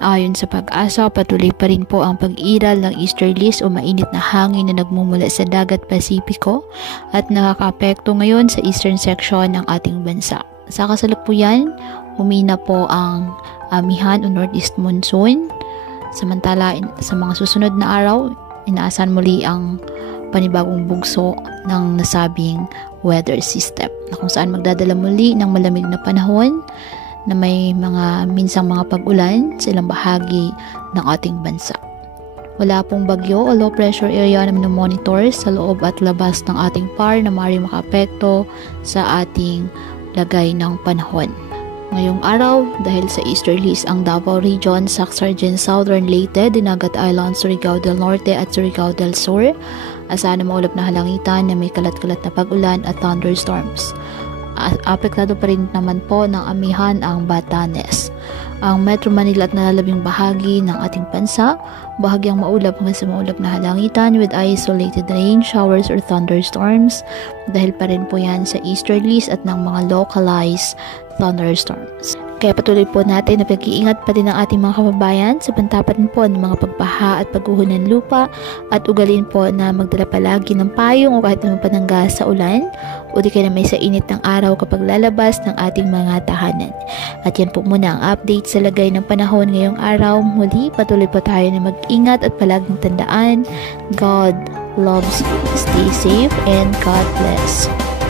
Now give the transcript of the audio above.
Ayon sa Pag-asa, patuloy pa rin po ang pag-iral ng easterlies o mainit na hangin na nagmumula sa dagat Pasipiko at nakakaapekto ngayon sa eastern section ng ating bansa. Sa kasalukuyan, humina po ang amihan o northeast monsoon. Samantala, sa mga susunod na araw, inaasahan muli ang panibagong bugso ng nasabing weather system na kung saan magdadala muli ng malamig na panahon na may minsang mga pag-ulan sa ilang bahagi ng ating bansa. Wala pong bagyo o low pressure area na minomonitor sa loob at labas ng ating PAR na maaaring makaapekto sa ating lagay ng panahon. Ngayong araw, dahil sa easterlies ang Davao Region, Saxargen, Southern Leyte, Dinagat Island, Surigao del Norte at Surigao del Sur, asahan na maulap na halangitan na may kalat-kalat na pag-ulan at thunderstorms. Apektado pa rin naman po ng amihan ang Batanes. Ang Metro Manila at nalalabing bahagi ng ating bansa, bahagyang maulap hanggang sa maulap na halangitan with isolated rain, showers or thunderstorms dahil pa rin po yan sa easterlies at ng mga localized thunderstorms. Kaya patuloy po natin na pag-iingat pa din ang ating mga kababayan sa pantapan po ng mga pagbaha at pagguho ng lupa at ugalin po na magdala palagi ng payong o kahit naman panangga sa ulan o di kaya na may sa init ng araw kapag lalabas ng ating mga tahanan. At yan po muna ang update sa lagay ng panahon ngayong araw. Muli, patuloy po tayo na mag-ingat at palaging tandaan, God loves you. Stay safe and God bless.